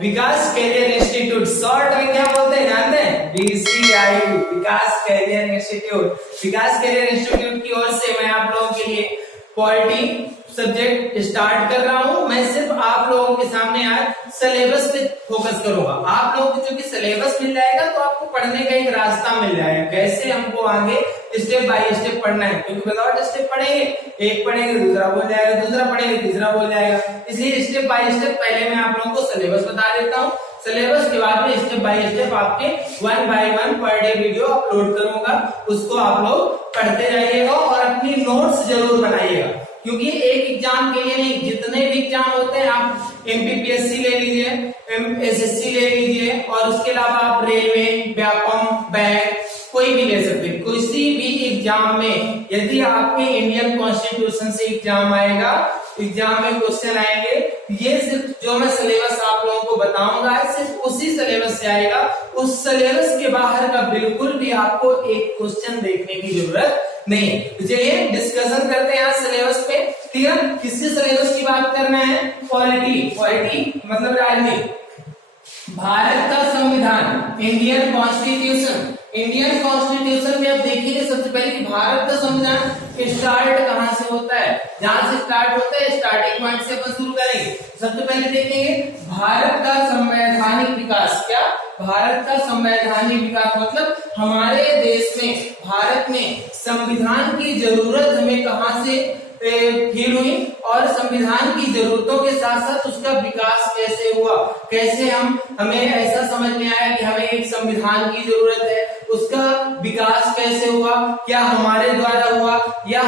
विकास career institute, short में क्या बोलते हैं जानते हैं? VCI, विकास कैरियर इंस्टीट्यूट। विकास कैरियर इंस्टीट्यूट की ओर से मैं आप लोगों के लिए पॉलिटी सब्जेक्ट स्टार्ट कर रहा हूं। मैं सिर्फ आप लोगों के सामने आज सिलेबस पे फोकस करूंगा। आप लोगों को जो कि सिलेबस मिल जाएगा तो आपको पढ़ने का एक रास्ता मिल जाएगा, कैसे हमको आगे स्टेप बाय स्टेप पढ़ना है। क्योंकि विदाउट स्टेप पढ़ेंगे, एक पढ़ेंगे दूसरा बोल जाएगा, दूसरा पढ़ेंगे तीसरा बोल जाएगा। इसलिए स्टेप बाय स्टेप पहले मैं आप लोगों को सिलेबस बता देता हूँ। सिलेबस के बाद में स्टेप बाय स्टेप आपके 1 bye 1 per day video upload करूंगा, उसको आप लोग पढ़ते जाइएगा और अपनी नोट्स जरूर बनाइएगा। क्योंकि एक एग्जाम के लिए नहीं, जितने भी एग्जाम होते हैं, आप MPPSC ले लीजिए, SSC ले लीजिए, और उसके अलावा आप रेलवे, व्यापम, बैंक कोई भी ले सकते हैं। किसी भी एग्जाम में यदि आपके इंडियन कॉन्स्टिट्यूशन से एग्जाम आएगा, एग्जाम में क्वेश्चन आएंगे, ये सिर्फ जो मैं सिलेबस आप लोगों को बताऊंगा सिर्फ उसी सिलेबस से आएगा। उस सिलेबस के बाहर का बिल्कुल भी आपको एक क्वेश्चन देखने की जरूरत नहीं। तो चलिए डिस्कशन करते हैं आज सिलेबस पे। ठीक है, किससे सिलेबस की बात करना है? पॉलिटी। पॉलिटी मतलब राजनीति। भारत का संविधान, इंडियन कॉन्स्टिट्यूशन। इंडियन कॉन्स्टिट्यूशन में अब देखिए सबसे पहले कि भारत का संविधान स्टार्ट कहां से होता है। जहां से स्टार्ट होता है स्टार्टिंग पॉइंट से अपन शुरू करेंगे। सबसे पहले देखेंगे भारत का संवैधानिक विकास। क्या? भारत का संवैधानिक विकास मतलब हमारे देश में, भारत में संविधान की जरूरत हमें कहां से फील हुई और संविधान की जरूरतों के साथ साथ उसका विकास कैसे हुआ, कैसे हमें ऐसा समझ में आया कि हमें एक संविधान की जरूरत है, उसका विकास कैसे हुआ, क्या हमारे द्वारा हुआ या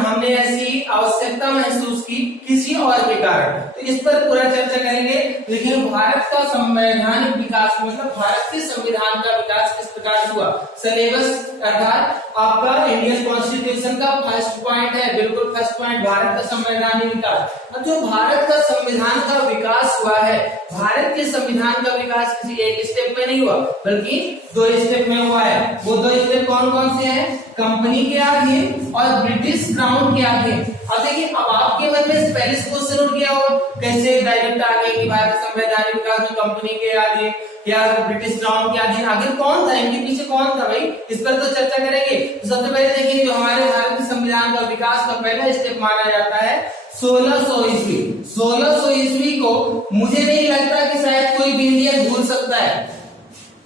हमने ऐसी आवश्यकता महसूस की किसी और के कारण। तो इस पर पूरा चर्चा करेंगे। लेकिन भारत का संवैधानिक विकास मतलब भारत के संविधान का विकास किस प्रकार से हुआ। सिलेबस अर्थात आपका इंडियन कॉन्स्टिट्यूशन का फर्स्ट पॉइंट है, बिल्कुल फर्स्ट पॉइंट, भारत का संवैधानिक विकास। अब जो भारत का संविधान का विकास हुआ है, भारत के संविधान का विकास किसी एक स्टेप में नहीं हुआ बल्कि 2 स्टेप में हुआ है। वो 2 स्टेप कौन कौन से हैं? कंपनी के अधीन और ब्रिटिश क्राउन के अधीन। अब देखिए, अब आपके मन में पहले क्वेश्चन उठ गया हो, कैसे डायरेक्ट आ गए कि भारत संवैधानिक विकास में कंपनी के अधीन या ब्रिटिश क्राउन के अधीन। आगे कौन था, इनके पीछे कौन था भाई, इस पर तो चर्चा करेंगे। तो सबसे पहले देखिए, जो हमारे भारत के संविधान का विकास का पहला स्टेप माना जाता है 1600 ईस्वी। 1600 ईस्वी को मुझे नहीं लगता कि शायद कोई भी इंडियन भूल सकता है।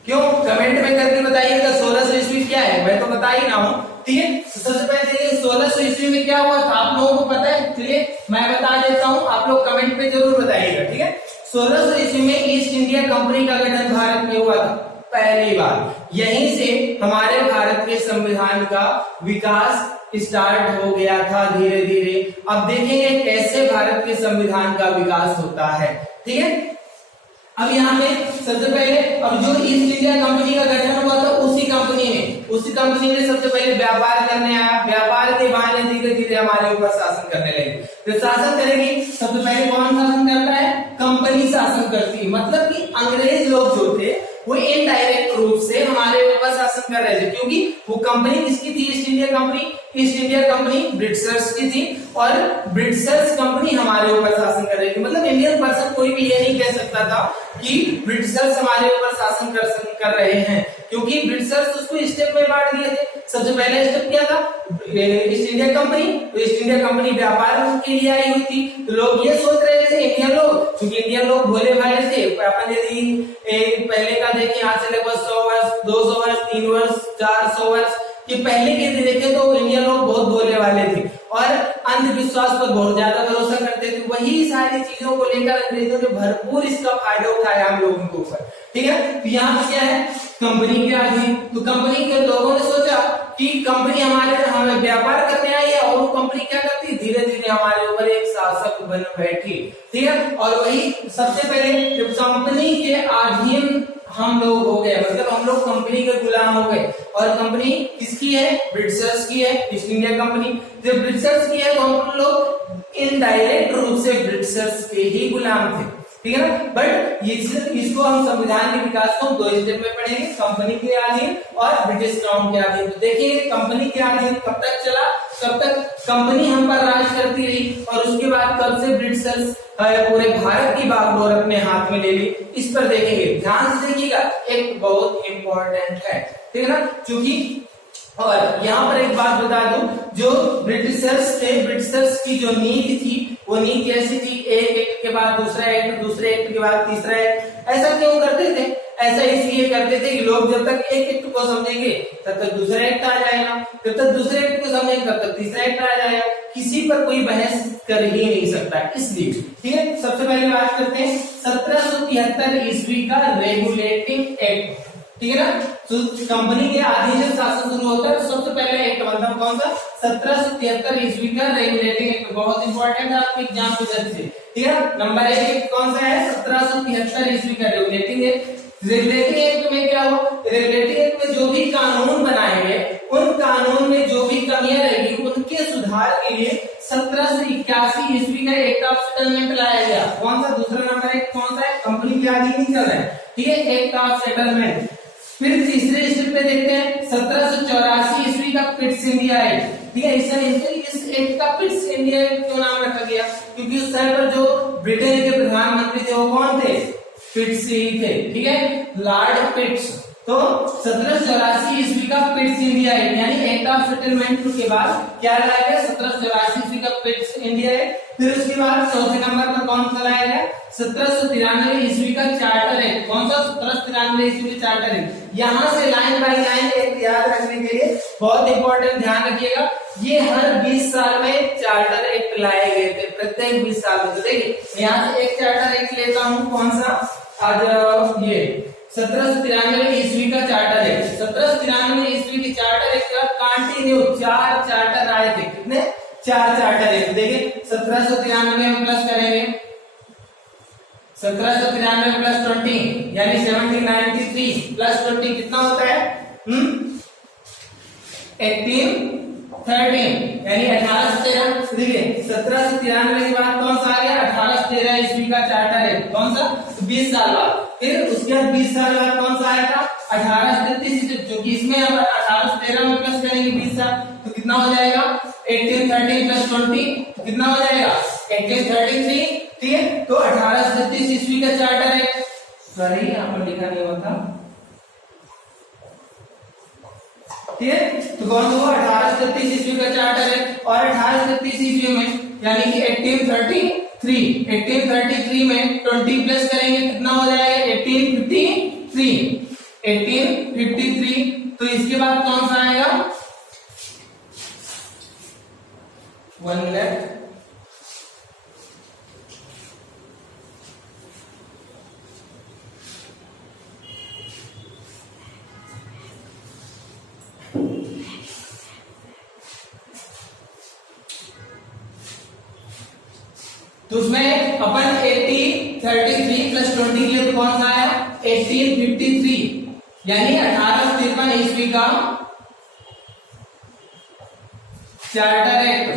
क्यों? कमेंट में करके बताइएगा 1600 ईस्वी क्या है, मैं तो बता ही ना हूं। ठीक है, सबसे पहले देखिए 1600 ईस्वी में क्या हुआ था, आप लोगों को पता है? चलिए मैं बता देता हूं, आप लोग कमेंट पे जरूर बताइएगा। ठीक है, 1600 ईस्वी में ईस्ट इंडिया कंपनी का गठन भारत में हुआ था पहली बार। यहीं से हमारे भारत के संविधान का विकास स्टार्ट हो गया था धीरे धीरे। अब देखेंगे कैसे भारत के संविधान का विकास होता है। ठीक है, अब यहाँ पे सबसे पहले अब जो ईस्ट इंडिया कंपनी का गठन हुआ था उसी कंपनी ने सबसे पहले व्यापार करने आया। व्यापार के बहाने धीरे धीरे हमारे ऊपर शासन करने लगे। तो शासन करेगी, सबसे पहले कौन शासन करता है? कंपनी शासन करती है। मतलब कि अंग्रेज लोग जो थे वो इनडायरेक्ट रूप से हमारे ऊपर शासन कर रहे थे। क्योंकि वो कंपनी किसकी थी? East India company. East India company Britishers की थी और ब्रिटिशर्स कंपनी हमारे ऊपर शासन कर रही थी। मतलब इंडियन पर्सन कोई भी ये नहीं कह सकता था कि ब्रिटिशर्स हमारे ऊपर शासन कर रहे हैं, क्योंकि ब्रिटिशर्स उसको स्टेप में बांट दिए थे। सबसे पहला स्टेप क्या था? East India company. तो ईस्ट इंडिया कंपनी व्यापार के लिए आई हुई थी। तो लोग ये सोच रहे थे इंडियन लोग, क्योंकि इंडियन लोग भोले भाले थे। अपन यदि पहले का देखिए, यहाँ से लगभग 100 वर्ष, 200 वर्ष, 3 वर्ष, 400 वर्ष कि पहले के देखे तो इंडियन लोग बहुत भोले वाले थे और अंधविश्वास पर बहुत ज्यादा भरोसा करते थे। वही सारी चीजों को लेकर अंग्रेजों ने भरपूर इसका फायदा उठाया हम लोगों के ऊपर। ठीक है, तो यहाँ क्या है? कंपनी के अधीन। तो कंपनी के लोगों ने सोचा कि कंपनी हमें व्यापार करने आई है और वो कंपनी क्या करती, धीरे धीरे हमारे ऊपर एक शासक बन बैठी। ठीक है, और वही सबसे पहले जब कंपनी के अधीन हम लोग हो गए, मतलब हम लोग कंपनी के गुलाम हो गए। और कंपनी किसकी है? ब्रिटिशर्स की है, ईस्ट इंडिया कंपनी। जब ब्रिटिशर्स की है तो हम लोग इनडायरेक्ट रूप से ब्रिटिशर्स के ही गुलाम थे। ठीक है ना, बट इसको हम संविधान के विकास को 2 स्टेप में पढ़ेंगे, कंपनी के अधीन और ब्रिटिश क्राउन के अधीन। तो देखिए कंपनी के अधीन कब तक चला? कब तक कंपनी हम पर राज करती रही और उसके बाद कब से ब्रिटिशर्स पूरे भारत की बागडोर अपने हाथ में ले ली, इस पर देखेंगे। ध्यान से देखिएगा, एक बहुत इंपॉर्टेंट है, ठीक है ना, क्योंकि और यहाँ पर एक बात बता दूं, जो ब्रिटिशर्स थे, ब्रिटिशर्स की जो नीति थी वो नीति ऐसी थी, एक एक्ट के बाद दूसरा एक्ट, दूसरे एक्ट के बाद तीसरा एक्ट। ऐसा क्यों करते थे? ऐसा इसलिए करते थे कि लोग जब तक एक एक्ट को समझेंगे तब तक दूसरा एक्ट आ जाएगा, जब तक दूसरे एक्ट को समझेंगे तब तक तीसरा एक्ट आ जाएगा, किसी पर कोई बहस कर ही नहीं सकता, इसलिए। ठीक है, सबसे पहले बात करते हैं 1773 ईस्वी का रेगुलेटिंग एक्ट, ठीक है ना। तो कंपनी के अधीन जब शासन शुरू होता है तो सबसे पहले एक्ट बनता है कौन सा? 1773 ईस्वी का रेगुलेटिंग एक्ट, बहुत इंपॉर्टेंट है आपके एग्जाम के दृष्टि से, ठीक है। नंबर एक कौन सा है? 1773 ईस्वी का रेगुलेटिंग एक्ट। रेगुलेटिंग एक्ट में क्या हो? रेगुलेटिंग एक्ट में जो भी कानून बनाए गए, उन कानून में जो भी कमियां रहेगी उनके सुधार के लिए 1781 ईस्वी का एक्ट ऑफ सेटलमेंट लाया गया। कौन सा? दूसरा नंबर एक कौन सा है? कंपनी के अधीन ही चल रहा है, ठीक है, एक्ट ऑफ सेटलमेंट। फिर तीसरे स्टेप पे देखते हैं 1784 ईस्वी का पिट्स इंडिया एक्ट, ठीक है। इस एक्ट का पिट्स इंडिया एक्ट क्यों नाम रखा गया? क्योंकि उस समय पर जो ब्रिटेन के प्रधानमंत्री थे वो कौन थे? पिट्स ही थे, ठीक है, लॉर्ड पिट्स। तो 1784 ईस्वी का पिट्स इंडिया एक्ट यानी एक्ट ऑफ सेटलमेंट के बाद क्या लाया गया? 1784 ईस्वी का पिट्स इंडिया एक्ट। फिर उसके बाद चौथे नंबर पर कौन सा लाया गया? 1793 ईस्वी का चार्टर एक्ट। कौन सा? 1793 ईस्वी का चार्टर एक्ट। यहां से लाइन बाय लाइन एक याद रखने के लिए बहुत इंपॉर्टेंट, ध्यान रखिएगा, ये हर 20 साल में चार्टर एक्ट लाए गए थे, प्रत्येक 20 साल में। तो देखिए यहाँ से एक चार्टर एक्ट लेता हूँ, कौन सा? आज ये 1793 ईस्वी का चार्टर एक्ट। 1793 ईस्वी की चार्टर एक्ट का कंटिन्यू 4 चार्टर आए थे। कितने? 4 चार्टर एक्ट। देखिए 1793 में प्लस करेंगे, 1793 प्लस 20 यानी 1793 प्लस 20 कितना होता है? 1813 यानी 1813। देखिए 1793 के बाद कौन सा आ गया? 1813 ईस्वी का चार्टर एक्ट। कौन सा? 20 साल बाद। फिर उसके बाद 20 साल बाद कौन सा आया था? 1833, जो कि इसमें 1813 में प्लस करेंगे 20 साल तो कितना हो जाएगा? 1813 प्लस 20 कितना हो जाएगा? 1833, ठीक है। तो 1833 ईस्वी का चार्टर एक्ट, सॉरी यहाँ पर लिखा नहीं होता, ठीक है। तो कौन सा हुआ? 1833 ईस्वी का चार्टर एक्ट। और 1833 ईस्वी में यानी कि 1833 में 20 प्लस करेंगे कितना हो जाएगा? 1853। तो इसके बाद कौन सा आएगा? 1 मिनट, तो उसमें अपन 1833 प्लस 20 लिए तो कौन सा आया? 1853 यानी 1853 ईस्वी का चार्टर एक्ट,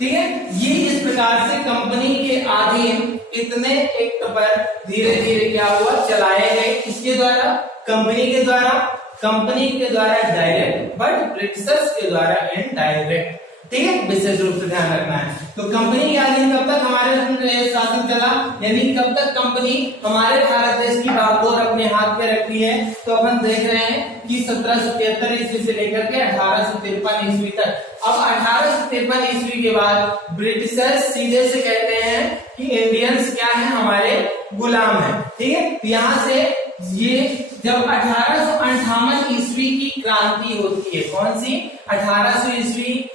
ठीक है। ये इस प्रकार से कंपनी के अधीन इतने एक्ट पर धीरे धीरे क्या हुआ? चलाए गए। किसके द्वारा? कंपनी के द्वारा, कंपनी के द्वारा डायरेक्ट, बट ब्रिटिशर्स के द्वारा इनडायरेक्ट, ठीक है, विशेष रूप से ध्यान रखना है। तो कंपनी के अधीन कब तक हमारे शासन चला, यानी कब तक कंपनी हमारे भारत देश की बागडोर अपने हाथ में रखती है? तो अपन देख रहे हैं कि 1773 ईस्वी से लेकर के 1853 ईस्वी तक। अब 1853 ईस्वी के बाद ब्रिटिशर्स सीधे से कहते हैं कि इंडियंस क्या है? हमारे गुलाम है, ठीक है। यहाँ से ये जब 1858 ईस्वी की क्रांति होती है, कौन सी? 1858 ईस्वी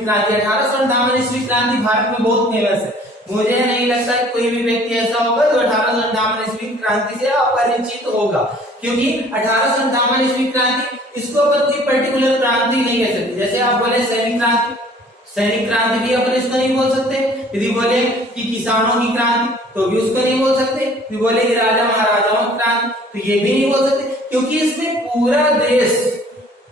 क्रांति। 1858 ईस्वी क्रांति भारत में बहुत फेमस है। मुझे नहीं लगता कि कोई भी व्यक्ति ऐसा होगा जो 1858 ईस्वी क्रांति से अपरिचित होगा, क्योंकि 1858 ईस्वी क्रांति, इसको अपन कोई पर्टिकुलर क्रांति नहीं कह सकते। जैसे आप बोले सैनिक क्रांति, सैनिक क्रांति भी अपन इसको नहीं बोल सकते। यदि बोले कि किसानों की क्रांति तो भी उसको नहीं बोल सकते। यदि बोले कि राजा महाराजाओं की क्रांति तो ये भी नहीं बोल सकते, क्योंकि इसमें पूरा देश,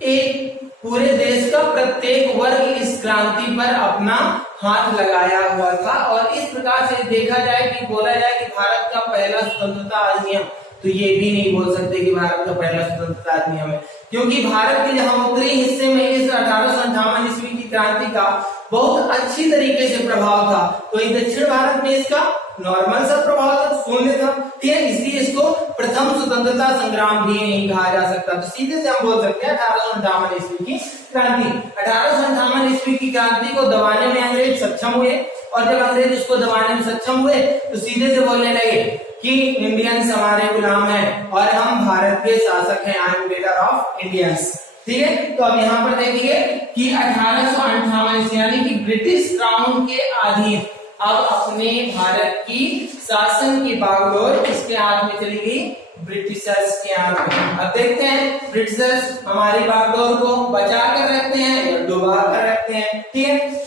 एक पूरे देश का प्रत्येक वर्ग इस क्रांति पर अपना हाथ लगाया हुआ था। और इस प्रकार से देखा जाए कि बोला जाए कि भारत का पहला स्वतंत्रता अधिनियम तो ये भी नहीं बोल सकते कि भारत का पहला स्वतंत्रता अधिनियम है, क्योंकि भारत के जहां उत्तरी हिस्से में इस 1858 ईस्वी की क्रांति का बहुत अच्छी तरीके से प्रभाव था, तो ये दक्षिण भारत में इसका नॉर्मल सा प्रभाव था, शून्य था, ठीक है, इसलिए इसको प्रथम स्वतंत्रता संग्राम भी नहीं कहा जा सकता। तो सीधे से हम बोल सकते हैं 1858 ईस्वी की क्रांति। 1858 ईस्वी की क्रांति को दबाने में अंग्रेज सक्षम हुए, और जब अंग्रेज उसको दबाने में सक्षम हुए तो सीधे से बोलने लगे कि इंडियंस हमारे गुलाम हैं और हम भारत के शासक हैं, I am leader of Indians, ठीक है। तो अब यहाँ पर देखिए कि 1858 यानी कि ब्रिटिश क्राउन के अधीन अब अपने भारत की शासन की बागडोर किसके हाथ में चली गई, ब्रिटिशर्स के हाथ में। अब देखते हैं ब्रिटिशर्स हमारी बागडोर को बचा कर रखते हैं या डुबा कर रखते हैं, ठीक है।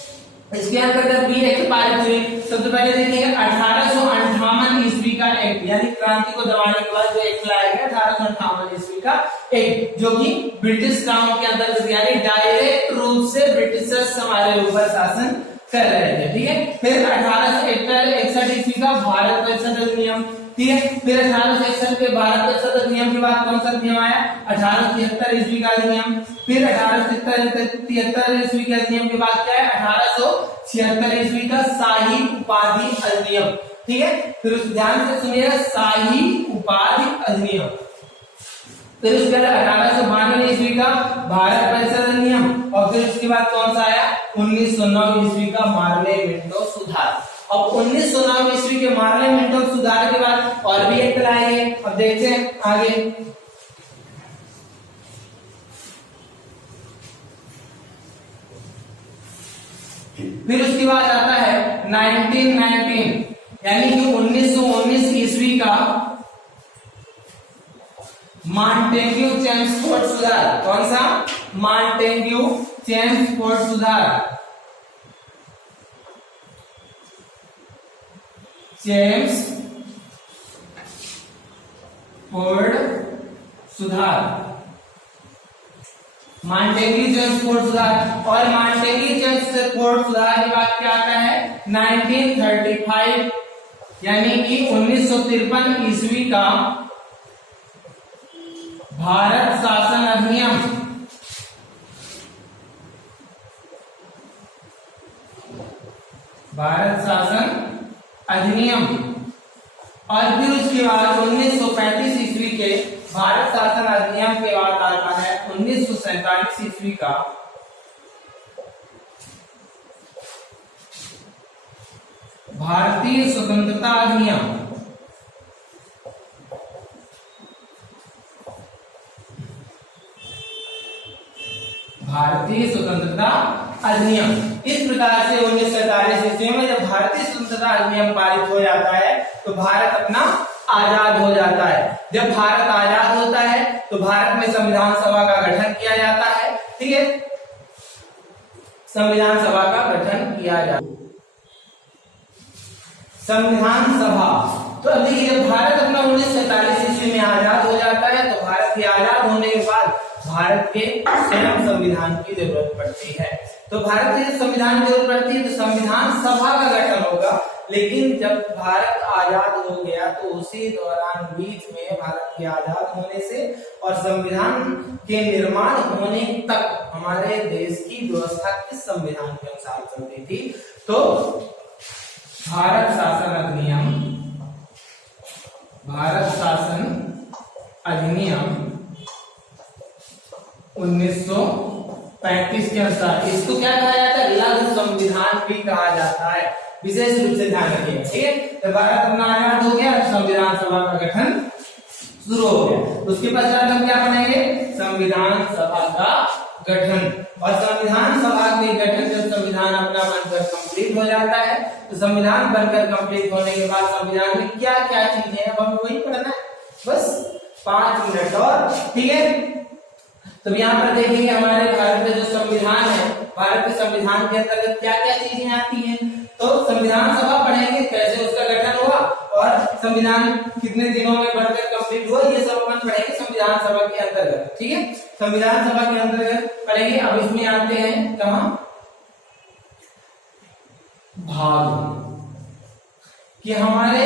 इसके अंतर्गत भी एक पारित हुई। सबसे पहले देखिए 1858 ईस्वी का एक्ट, यानी क्रांति को दबाने के बाद जो एक्ट लाया गया 1858 ईस्वी का एक्ट, जो कि ब्रिटिश क्राउन के अंतर्गत यानी डायरेक्ट रूप से ब्रिटिशर्स हमारे ऊपर शासन कर रहे थे, ठीक है। फिर 1861 ईस्वी का भारत परिषद अधिनियम, ठीक है। फिर 1861 के भारत परिषद अधिनियम के बाद कौन सा अधिनियम आया, 1873 ईस्वी का अधिनियम। फिर 1873 ईस्वी के अधिनियम के बाद क्या है, 1876 ईस्वी का शाही उपाधि अधिनियम, ठीक है। फिर उस ध्यान से सुनिएगा, शाही उपाधि अधिनियम। फिर उसके बाद 1892 ईस्वी का भारत परिषद अधिनियम, और फिर उसके बाद कौन सा आया, 1909 ईस्वी का मार्ले मिंटो सुधार। अब 1909 ईस्वी के मार्ले मिंटो सुधार के बाद और भी एक लाए गए। अब देखते हैं आगे, फिर उसके बाद आता है 1919 यानी कि 1919 ईस्वी का मॉन्टेग्यू चेम्सफोर्ड सुधार। कौन सा, मॉन्टेग्यू चेम्सफोर्ड सुधार, चेम्सफोर्ड सुधार, मॉन्टेग्यू चेम्सफोर्ड सुधार। और मॉन्टेग्यू चेम्सफोर्ड सुधार के बाद क्या आता है, 1935 यानी कि 1953 ईस्वी का भारत शासन अधिनियम, भारत शासन अधिनियम। और फिर उसके बाद 1935 ईस्वी के भारत शासन अधिनियम के बाद आता है 1947 ईस्वी का भारतीय स्वतंत्रता अधिनियम, भारतीय स्वतंत्रता अधिनियम। इस प्रकार से 1947 ईस्वी में जब भारतीय स्वतंत्रता अधिनियम पारित हो जाता है तो भारत अपना आजाद हो जाता है। जब भारत आजाद होता है तो भारत में संविधान सभा का गठन किया जाता है, ठीक है, संविधान सभा का गठन किया जाता है, संविधान सभा। तो अब देखिए जब भारत अपना 1947 ईस्वी में आजाद हो जाता है तो भारत के आजाद होने के बाद भारत के स्वयं संविधान की जरूरत पड़ती है। तो भारत के संविधान की जरूरत पड़ती है तो संविधान सभा का गठन होगा। लेकिन जब भारत आजाद हो गया तो उसी दौरान बीच में भारत के आजाद होने से और संविधान के निर्माण होने तक हमारे देश की व्यवस्था किस संविधान के अनुसार चलती थी, तो भारत शासन अधिनियम, भारत शासन अधिनियम 1935 के अनुसार। इसको क्या कहा जाता है, लघु संविधान भी कहा जाता है। विशेष रूप से ध्यान रखिए, ठीक है। जब भारत अपना आजाद हो गया तो संविधान सभा का गठन शुरू हो गया। उसके पश्चात हम क्या बनाएंगे, संविधान सभा का गठन। और संविधान सभा के गठन जब संविधान अपना बनकर कंप्लीट हो जाता है तो संविधान बनकर कंप्लीट होने के बाद संविधान में क्या क्या चीजें हैं हम वही पढ़ना है, बस 5 मिनट और, ठीक है। तो यहाँ पर देखेंगे हमारे भारत में जो संविधान है, भारत के संविधान के अंतर्गत क्या क्या चीजें आती हैं। तो संविधान सभा पढ़ेंगे, कैसे उसका गठन हुआ और संविधान कितने दिनों में बनकर कंप्लीट हुआ, ये सब अपन पढ़ेंगे संविधान सभा के अंतर्गत, ठीक है। संविधान सभा के अंतर्गत पढ़ेंगे। अब इसमें आते हैं कहाँ, भाग, कि हमारे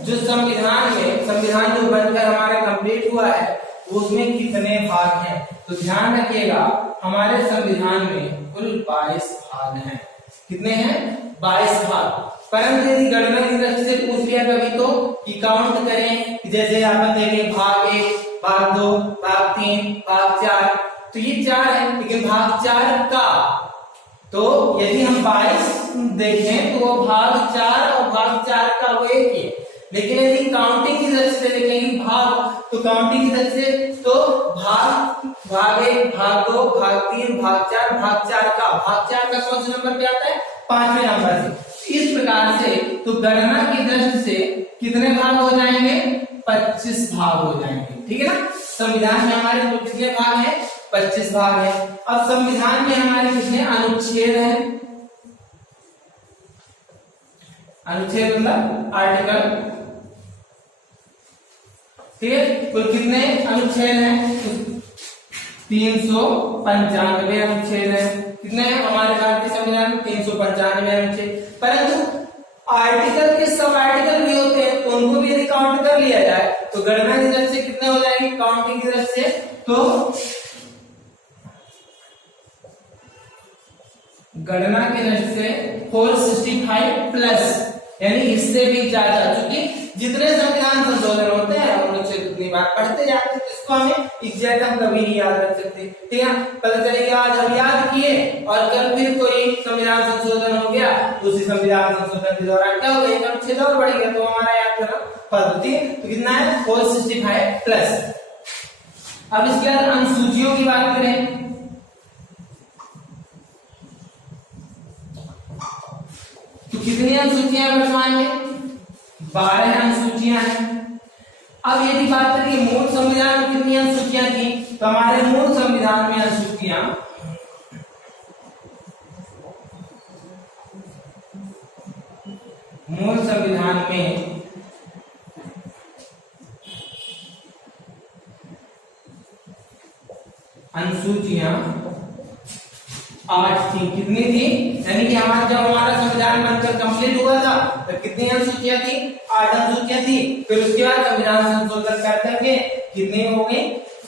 जो संविधान में संविधान जो बनकर हमारा कंप्लीट हुआ है उसमें कितने भाग हैं? तो ध्यान रखिएगा हमारे संविधान में कुल 22 भाग हैं। कितने हैं? 22 भाग। परंतु यदि गणना की दृष्टि से पूछ लिया कभी तो कि काउंट करें, जैसे आप देखें भाग 1, भाग 2, भाग 3, भाग 4, तो ये 4 है, लेकिन भाग 4 का, तो यदि हम 22 देखें तो वो भाग 4 और भाग 4 का वो एक ही है। लेकिन यदि काउंटिंग की दृष्टि से देखेंगे भाग, तो काउंटिंग की दृष्टि से तो भाग 1, भाग 2, भाग 3, भाग 4, भाग 4 का, भाग 4 का कौन से नंबर पे आता है? 5वें नंबर से। इस प्रकार से तो गणना की दृष्टि से कितने भाग हो जाएंगे? 25 भाग हो जाएंगे। ठीक है ना? संविधान में हमारे कुल कितने भाग हैं? 25 भाग है। अब संविधान में हमारे कितने अनुच्छेद हैं? अनुच्छेद मतलब आर्टिकल। ठीक है, कुल कितने अनुच्छेद हैं? 395 अनुच्छेद है। कितने हैं हमारे भारतीय संविधान में? 395 अनुच्छेद। परंतु आर्टिकल के सब आर्टिकल भी होते हैं, तो उनको भी यदि काउंट कर लिया जाए तो गणना की दृष्टि से कितने हो जाएंगे? काउंटिंग की दृष्टि से तो गणना की दृष्टि से 465 प्लस, यानी इससे भी ज्यादा, क्योंकि जितने संविधान संशोधन होते हैं हम लोग उतनी बार पढ़ते जाते हैं, इसको हमें एग्जैक्ट हम कभी नहीं याद रख सकते। ठीक है, पता चलेगा आज हम याद किए और कल फिर कोई संविधान संशोधन हो गया, उसी संविधान संशोधन के दौरान क्या हो गया? अनुच्छेद और बढ़ गया, तो हमारा याद करना फर्ज। ठीक है, तो कितना है? 465 प्लस। अब इसके बाद अनुसूचियों की बात करें तो कितनी अनुसूचियां वर्तमान में? 12 अनुसूचियां हैं। अब यदि बात करें मूल संविधान में कितनी अनुसूचियां थी, तो हमारे मूल संविधान में अनुसूचियां मूल संविधान में अनुसूचियां 8 थी। कितनी थी? यानी कि हमारा जब हमारा संविधान बनकर कंप्लीट हुआ था तो कितनी अनुसूचियां थी? 8 अनुसूचियां थी। फिर उसके बाद संविधान संशोधन कर करके कितनी हो गई?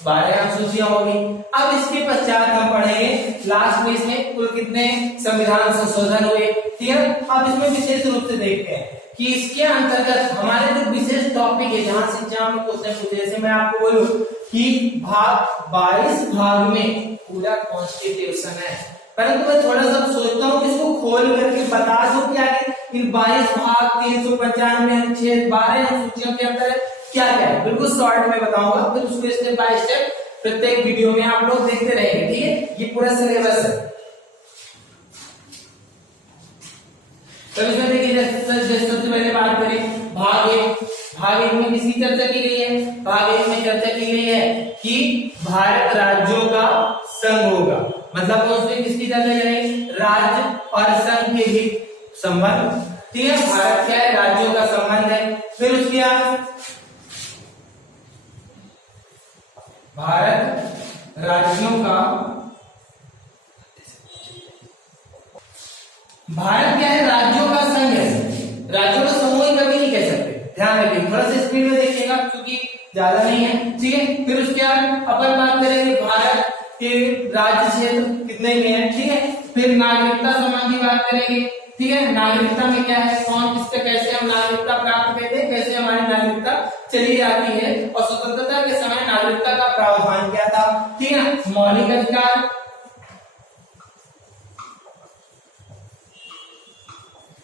12 अनुसूचियां हो गई। अब इसके पश्चात हम पढ़ेंगे लास्ट में इसमें कुल कितने संविधान संशोधन हुए। ठीक है, अब इसमें विशेष रूप से देखते हैं कि इसके अंतर्गत हमारे जो विशेष टॉपिक है जहां से एग्जाम में क्वेश्चन पूछे, जैसे मैं आपको बोलूं कि भाग 22 भाग में पूरा कॉन्स्टिट्यूशन है, परंतु मैं थोड़ा सा सोचता हूँ इसको खोल करके बता दूं क्या है इन 22 भाग 395 अनुच्छेद 12 अनुसूचियों के अंदर क्या क्या है। बिल्कुल शॉर्ट में बताऊंगा, फिर उसको स्टेप बाय स्टेप प्रत्येक वीडियो में आप लोग देखते रहेंगे। ठीक है, ये पूरा सिलेबस है। तो इसमें देखिए सबसे पहले बात करें भाग 1। भाग 1 में किसकी चर्चा की गई है? भाग 1 में चर्चा की गई है कि भारत राज्यों का संघ होगा। मतलब उसमें किसकी चर्चा करेंगे? राज्य और संघ के बीच संबंध। ठीक है, भारत क्या है? राज्यों का संबंध है। फिर उसके बाद भारत राज्यों का, भारत क्या है? राज्यों का संघ है। राज्यों का समूह कभी नहीं कह सकते, ध्यान रखिए। थोड़ा सा स्पीड में देखिएगा क्योंकि ज्यादा नहीं है। ठीक है, फिर उसके बाद अपन बात करेंगे भारत के राज्य क्षेत्र कितने में है। ठीक है, फिर नागरिकता संबंधी बात करेंगे। ठीक है, नागरिकता में क्या है? कौन किससे कैसे हम नागरिकता प्राप्त करते हैं, कैसे हमारी नागरिकता चली जाती है, और स्वतंत्रता के समय नागरिकता का प्रावधान क्या था। ठीक है, मौलिक अधिकार,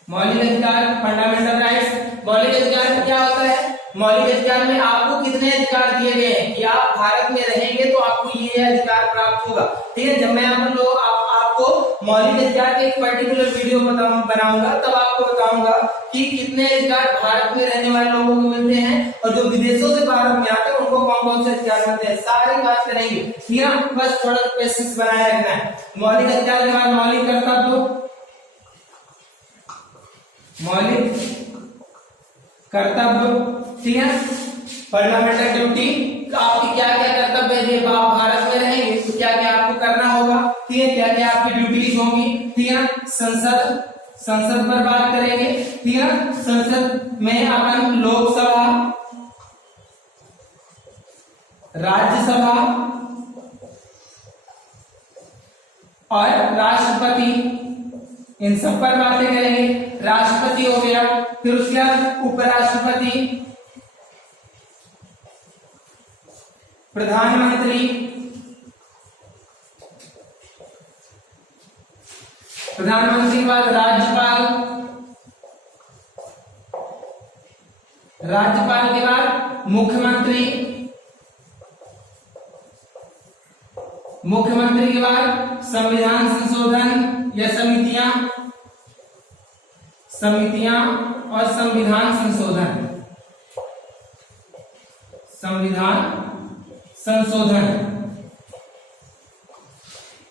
मौलिक अधिकार फंडामेंटल राइट्स। मौलिक अधिकार में क्या होता है? मौलिक अधिकार में आपको कितने अधिकार दिए गए हैं कि आप भारत में रहेंगे तो आपको ये अधिकार प्राप्त होगा। ठीक है, जब मैं आपको मौलिक अधिकार के एक पर्टिकुलर वीडियो बनाऊंगा तब आपको बताऊंगा कि कितने अधिकार भारत में रहने वाले लोगों को मिलते हैं और जो विदेशों से भारत में आते हैं उनको कौन कौन से अधिकार मिलते हैं, सारी बात करेंगे। ठीक है, बस थोड़ा पेशेंस बनाए रखना है। मौलिक अधिकार के बाद मौलिक कर्तव्य, मौलिक कर्तव्य। ठीक है, फंडामेंटल ड्यूटी, आपकी क्या क्या कर्तव्य है जब आप भारत में रहेंगे तो क्या क्या आपको करना होगा। ठीक है, क्या क्या आपकी ड्यूटीज होंगी। ठीक है, संसद पर बात करेंगे। ठीक है, संसद में अपन लोकसभा, राज्यसभा और राष्ट्रपति, इन सब पर बातें करेंगे। राष्ट्रपति हो गया, फिर उसके बाद उपराष्ट्रपति, प्रधानमंत्री, प्रधानमंत्री के बाद राज्यपाल, राज्यपाल के बाद मुख्यमंत्री, मुख्यमंत्री के बाद संविधान संशोधन या समितियां, समितियां और संविधान संशोधन, संविधान संशोधन।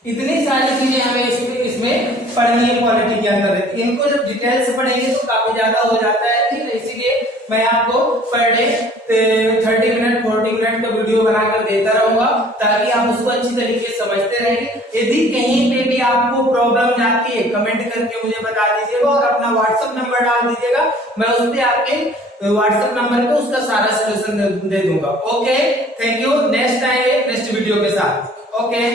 इतनी सारी चीजें हमें इसमें पढ़नी है पॉलिटी के अंदर। इनको जब डिटेल से पढ़ेंगे तो काफी ज्यादा हो जाता है, ठीक है। इसीलिए मैं आपको पर डे 30 मिनट 40 मिनट का वीडियो बनाकर देता रहूंगा, ताकि आप उसको अच्छी तरीके से समझते रहेंगे। यदि कहीं पे भी आपको प्रॉब्लम जाती है, कमेंट करके मुझे बता दीजिएगा और अपना व्हाट्सएप नंबर डाल दीजिएगा, मैं उस पे आपके व्हाट्सएप नंबर पे उसका सारा सोल्यूशन दे दूंगा। Okay, thank you. नेक्स्ट आएंगे नेक्स्ट वीडियो के साथ। ओके।